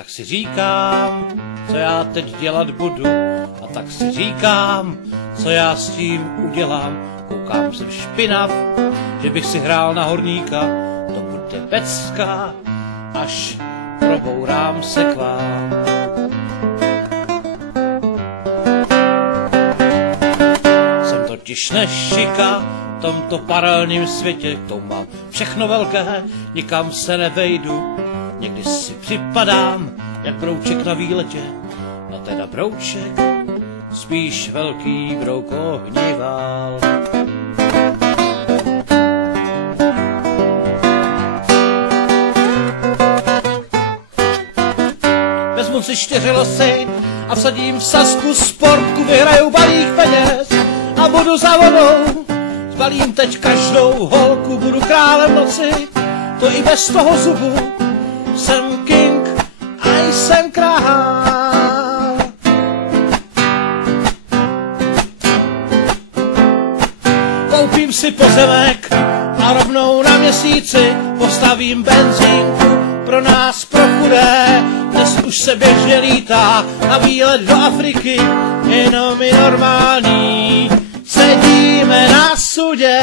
tak si říkám, co já teď dělat budu. A tak si říkám, co já s tím udělám. Koukám jsem špinav, že bych si hrál na horníka. To bude pecka, až probourám se k vám. Jsem totiž nešika v tomto paralelním světě. To mám všechno velké, nikam se nevejdu. Někdy si připadám, jak brouček na výletě. No teda brouček, spíš velký brouk ohnivál. Vezmu si 4 losy a vsadím v sazku sportku, vyhraju balík peněz a budu za vodou. Zbalím teď každou holku, budu králem noci, to i bez toho zubu. Jsem king a jsem král. Koupím si pozemek a rovnou na měsíci postavím benzínku pro nás, pro chudé. Dnes už se běžně lítá na výlet do Afriky, jenom my normální sedíme na sudě.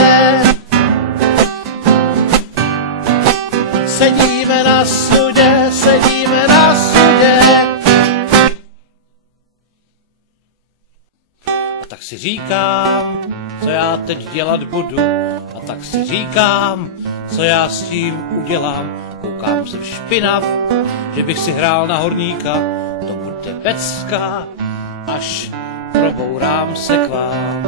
Sedíme na sudě, sedíme na sudě. A tak si říkám, co já teď dělat budu. A tak si říkám, co já s tím udělám. Koukám jsem špinav, že bych si hrál na horníka. To bude pecka, až probourám se k vám.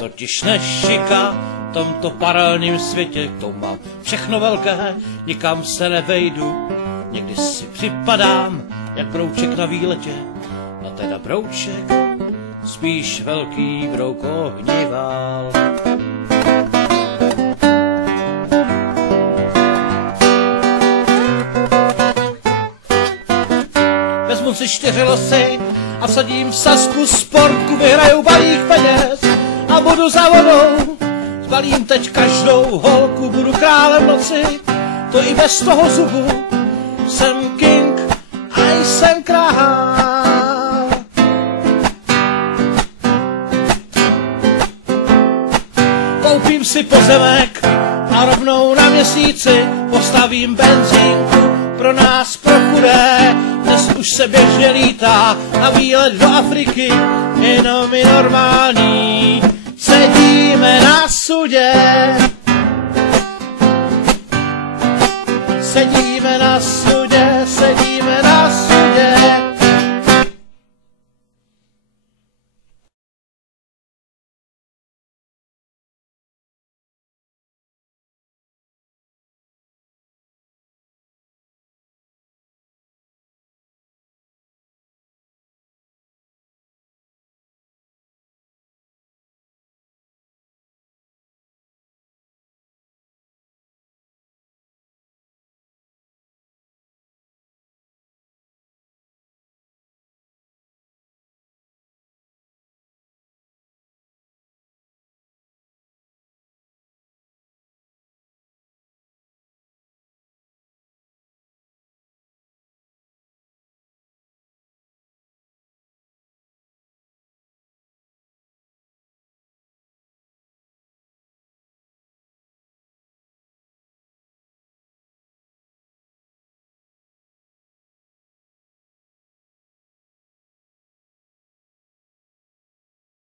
Totiž nešika v tomto paralelním světě. To mám všechno velké, nikam se nevejdu. Někdy si připadám, jak brouček na výletě. No teda brouček, spíš velký brouk ohnivál. Vezmu si 4 losy a vsadím v sazku sportku, vyhraju balík peněz a budu za vodou. Zbalím teď každou holku, budu králem noci, to i bez toho zubu. Jsem king a jsem král. Koupím si pozemek a rovnou na měsíci postavím benzínku pro nás, pro chudé. Dnes už se běžně lítá na výlet do Afriky, jenom my normální sedíme na sudě. Sedíme na sudě, sedíme na